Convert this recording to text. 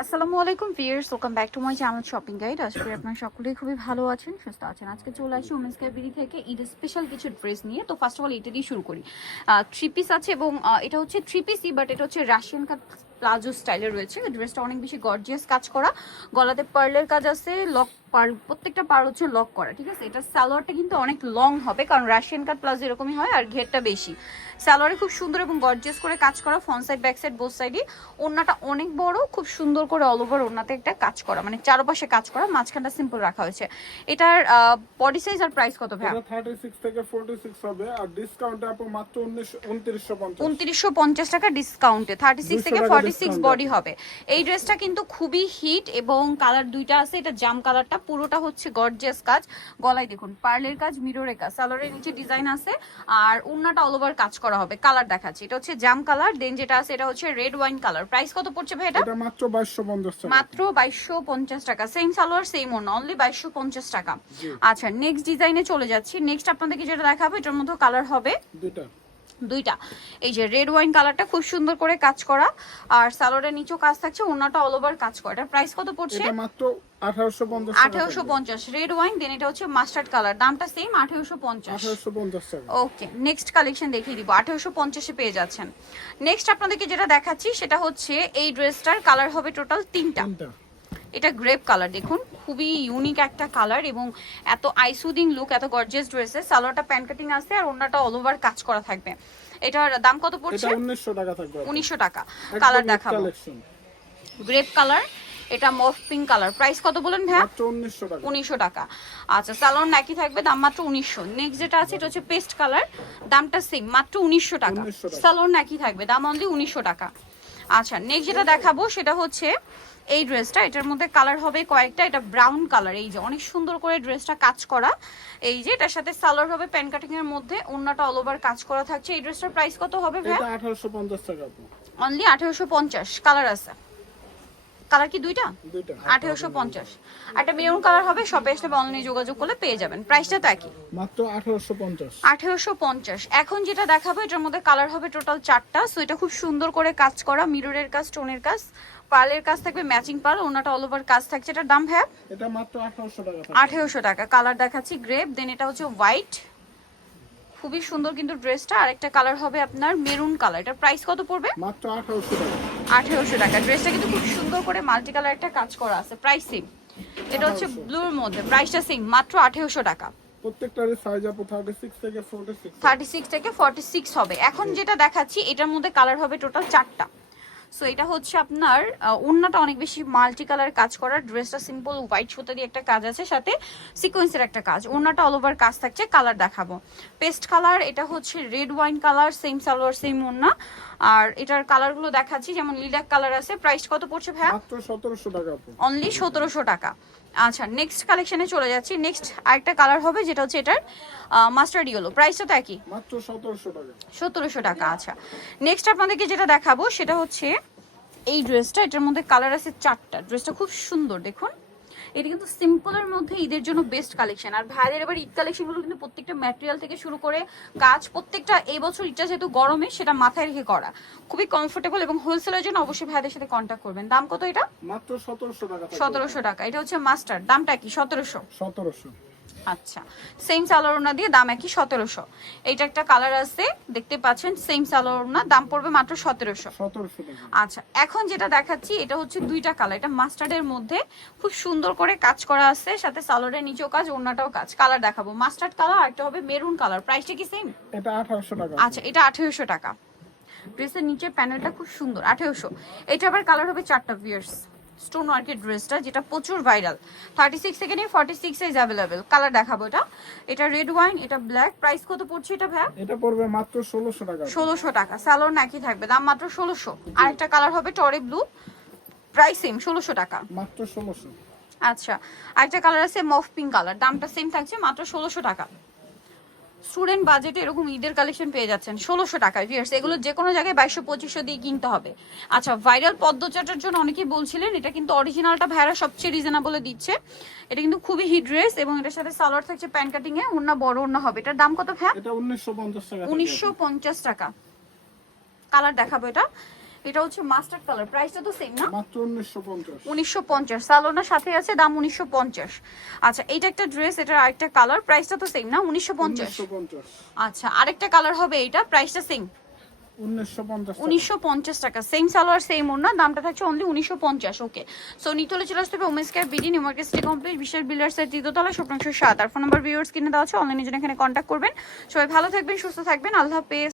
আসসালামু আলাইকুম viewers, welcome back to my channel shopping guide. আশা করি আপনারা সকলেই খুবই ভালো আছেন, সুস্থ আছেন। আজকে চলে আসি ওমেন্স ক্যাবিরি থেকে ঈদের স্পেশাল কিছু ড্রেস নিয়ে। তো ফার্স্ট অফ অল এটা দিয়ে শুরু করি। থ্রি পিস আছে এবং এটা হচ্ছে থ্রি পিসই, বাট এটা হচ্ছে রাশিয়ান কাট প্লাজো স্টাইলে রয়েছে। ড্রেসটা অনেক বেশি গর্জিয়াস কাজ করা, গলাতে পার্লের কাজ আছে, লক পার প্রত্যেকটা পার হচ্ছে লক করা, ঠিক আছে। এটা সালোয়ারটা কিন্তু অনেক লং হবে, কারণ রাশিয়ান কাট প্লাজো এরকমই হয় আর ঘেরটা বেশি। সালোয়ারে খুব সুন্দর এবং গর্জিয়াস করে কাজ করা, front side back side both সাইডই। ওড়নাটা অনেক বড়, খুব সুন্দর করে অল ওভার ওড়নাতে একটা কাজ করা, মানে চারপাশে কাজ করা, মাঝখানটা সিম্পল রাখা হয়েছে। এটার বডি সাইজ আর প্রাইস কত ভাই? এটা 36 থেকে 46 হবে আর ডিসকাউন্টে আপু মাত্র 2950 2950 টাকা ডিসকাউন্টে 36 থেকে 46 বডি হবে। এই ড্রেসটা কিন্তু খুবই হিট এবং কালার দুইটা আছে। এটা জাম কালারটা, পুরোটা হচ্ছে গর্জিয়াস কাজ। গলায় দেখুন পার্লের কাজ, মিররের কাজ, সালোয়ারের নিচে ডিজাইন আছে আর ওড়নাটা অল ওভার কাজ করা হবে। কালার দেখাচ্ছি, এটা হচ্ছে জাম কালার, দেন যেটা আছে এটা হচ্ছে রেড ওয়াইন কালার। প্রাইস কত পড়ছে ভাই? এটা মাত্র 2250 টাকা। মাত্র 2250 টাকা। সেম সালোয়ার সেম ওড়না, অনলি 2250 টাকা। আচ্ছা, নেক্সট ডিজাইনে চলে যাচ্ছি। নেক্সট আপনাদেরকে যেটা দেখাবো এটার মধ্যে কালার হবে দুইটা। এই যে রেড ওয়াইন কালারটা খুব সুন্দর করে কাজ করা আর সালোয়ারের নিচেও কাজ থাকছে, ওড়নাটা অল ওভার কাজ করা। এটা প্রাইস কত পড়ছে? এটা মাত্র 1850 টাকা। 1850 রেড ওয়াইন, দেন এটা হচ্ছে মাস্টার্ড কালার, দামটা সেম 1850 টাকা। ওকে, নেক্সট কালেকশন দেখিয়ে দিব। 1850 এ পেয়ে যাচ্ছেন। নেক্সট আপনাদেরকে যেটা দেখাচ্ছি সেটা হচ্ছে এই ড্রেসটার কালার হবে টোটাল তিনটা। এটা গ্রেপ কালার, দেখুন খুবই ইউনিক একটা কালার এবং এত আইসুদিং লুক, এত গর্জিয়াস ড্রেসে। সালোয়ারটা প্যান্ট কাটিং আছে আর ওড়নাটা অল ওভার কাজ করা থাকবে। এটার দাম কত পড়ছে? এটা 1900 টাকা থাকবে। 1900 টাকা। কালার দেখাবো, গ্রেপ কালার, এটা মফ পিঙ্ক কালার। প্রাইস কত বলেন ভাইয়া? মাত্র 1900 টাকা। 1900 টাকা। আচ্ছা, সালোয়ার নাকি থাকবে, দাম মাত্র 1900। নেক্সট যেটা আছে এটা হচ্ছে পেস্ট কালার, দামটা সেম মাত্র 1900 টাকা। সালোয়ার নাকি থাকবে, দাম অনলি 1900 টাকা। আচ্ছা, নেক্সট যেটা দেখাবো সেটা হচ্ছে এই ড্রেসটা। এটার মধ্যে কালার হবে কয়েকটা। এটা ব্রাউন কালার, এই যে অনেক সুন্দর করে ড্রেসটা কাজ করা। এই যে এটার সাথে সালোয়ার হবে প্যান্ট কাটিং এর মধ্যে, ওড়নাটা অল ওভার কাজ করা থাকছে। এই ড্রেসটার প্রাইস কত হবে ভাই? এটা 1850 টাকা আপু। অনলি 1850। কালার আছে, কালার কি দুইটা? 1850। একটা মেরুন কালার হবে, শপে এসে অনলাইনে যোগাযোগ করলে পেয়ে যাবেন। প্রাইসটা তো একই, মাত্র 1850। 1850। এখন যেটা দেখাবো এটার মধ্যে কালার হবে টোটাল 4টা। সো এটা খুব সুন্দর করে কাজ করা, মিররের কাজ, স্টোনের কাজ, পার্লের কাজ থাকবে, ম্যাচিং পার্ল, ওনাটা অল ওভার কাজ থাকছে। এটার দাম ভাই? এটা মাত্র 1800 টাকা। 1800 টাকা। কালার দেখাচ্ছি গ্রেপ, দেন এটা হচ্ছে হোয়াইট, খুবই সুন্দর কিন্তু ড্রেসটা। আরেকটা কালার হবে আপনার মেরুন কালার। এটার প্রাইস কত পড়বে? মাত্র 1800 টাকা। 1800 টাকা। ড্রেসটা কিন্তু খুব সুন্দর করে মাল্টি কালার একটা কাজ করা আছে। Price same. এটা হচ্ছে ব্লুর মধ্যে, প্রাইসটা সেম মাত্র 1800 টাকা। প্রত্যেকটারই সাইজ আপু 36 থেকে 46। 36 থেকে 46 হবে। এখন যেটা দেখাচ্ছি এটার মধ্যে কালার হবে টোটাল 4টা। সো এটা হচ্ছে আপনার ওড়নাটা অনেক বেশি মাল্টি কালার কাজ করা, ড্রেসটা সিম্পল হোয়াইট সুতা দিয়ে একটা কাজ আছে, সাথে সিকোয়েন্সের একটা কাজ, ওড়নাটা অল ওভার কাজ থাকছে। কালার দেখাবো পেস্ট কালার, এটা হচ্ছে red wine colour, same salwar same ওড়না। আর এটার কালারগুলো দেখাচ্ছি, যেমন লিলাক কালার আছে। প্রাইস কত পড়ছে ভাইয়া? মাত্র 1700 টাকা আপু। অনলি 1700 টাকা। আচ্ছা, নেক্সট কালেকশনে চলে যাচ্ছি। নেক্সট আরেকটা কালার হবে যেটা হচ্ছে এটার মাস্টার্ড ইয়েলো। প্রাইসটা তো একই, মাত্র 1700 টাকা। 1700 টাকা। আচ্ছা, নেক্সট আপনাদেরকে যেটা দেখাবো সেটা হচ্ছে এই ড্রেসটা। এটার মধ্যে কালার আছে 4টা। ড্রেসটা খুব সুন্দর, দেখুন এটা কিন্তু সিম্পলের মধ্যে ঈদের জন্য বেস্ট কালেকশন। আর ভাইদের এবার ঈদ কালেকশনগুলো কিন্তু প্রত্যেকটা ম্যাটেরিয়াল থেকে শুরু করে কাজ, প্রত্যেকটা এই বছর ঈদটা যেহেতু গরমে সেটা মাথায় রেখে করা, খুবই কমফোর্টেবল এবং হোলসেলের জন্য অবশ্যই ভাইদের সাথে কন্ট্যাক্ট করবেন। দাম কত এটা? মাত্র 1700 টাকা। 1700 টাকা। এটা হচ্ছে মাস্টার, দামটা কি? 1700। আচ্ছা, সেম সালোয়ার ওড়না দিয়ে দাম একই 1700। এইটা একটা কালার আছে দেখতে পাচ্ছেন, সেম সালোয়ার ওড়না, দাম পড়বে মাত্র 1700 টাকা। আচ্ছা, এখন যেটা দেখাচ্ছি এটা হচ্ছে দুইটা কালার। এটা মাস্টার্ডের মধ্যে খুব সুন্দর করে কাজ করা আছে, সাথে সালোয়ারের নিচেও কাজ, ওড়নাটাও কাজ। কালার দেখাবো মাস্টার্ড কালার, আর একটা হবে মেরুন কালার। প্রাইসটা কি সেম? এটা 1800 টাকা। আচ্ছা, এটা 1800 টাকা। ড্রেসের নিচের প্যানেলটা খুব সুন্দর, 1800। এটা আবার কালার হবে 4টা। ভিউয়ার্স, স্টোন ওয়ার্কের ড্রেসটা যেটা প্রচুর ভাইরাল, 36 থেকে নিয়ে 46 সাইজ अवेलेबल। কালার দেখাবো এটা রেড ওয়াইন, এটা ব্ল্যাক। প্রাইস কত পড়ছে এটা ভাইয়া? এটা পড়বে মাত্র 1600 টাকা। 1600 টাকা। সালোয়ার নাকি থাকবে, দাম মাত্র 1600। আরেকটা কালার হবে টরে ব্লু, প্রাইস সেম 1600 টাকা। মাত্র 1600। আচ্ছা, আরেকটা কালার আছে মফ পিঙ্ক কালার, দামটা সেম থাকছে মাত্র 1600 টাকা। স্টুডেন্ট বাজেটে এরকম ঈদের কালেকশন পেয়ে যাচ্ছেন 1600 টাকায়। ভিউয়ার্স, এগুলো যে কোনো জায়গায় 2200-2500 দিয়ে কিনতে হবে। আচ্ছা, ভাইরাল পদ্মচাটার জন্য অনেকেই বলছিলেন, এটা কিন্তু অরিজিনালটা ভাইরা সবচেয়ে রিজনেবলে দিচ্ছে। এটা কিন্তু খুবই হিট ড্রেস এবং এটার সাথে সালোয়ার থাকছে প্যান্ট কাটিং এ, ওড়না বড় ওড়না হবে। এটার দাম কত ভাইয়া? এটা 1950 টাকা। 1950 টাকা। কালার দেখাবো এটা, এটা হচ্ছে মাস্টার্ড কালার, প্রাইসটা তো সেম না? মাত্র 1950। 1950 সালোনা সাথে আছে, দাম 1950। আচ্ছা এইটা একটা ড্রেস, এটার আরেকটা কালার, প্রাইসটা তো সেম না? 1950। 1950। আচ্ছা আরেকটা কালার হবে, এটা প্রাইসটা সেম 1950 টাকা। 1950 টাকা, সেম সালোয়ার সেম ওড়না, দামটা থাকছে অনলি 1950। ওকে, সো নিতে হলে চলে আসতে হবে women's care BD, new market city complex, বিশাল বিল্ডার্সের তৃতীয়তলা, শপ 7। আর ফোন নাম্বার ভিউয়ার্স কিনে দেওয়া আছে, অনলাইনে জন্য এখানে কন্ট্যাক্ট করবেন। সবাই ভালো থাকবেন, সুস্থ থাকবেন, আল্লাহ হাফেজ।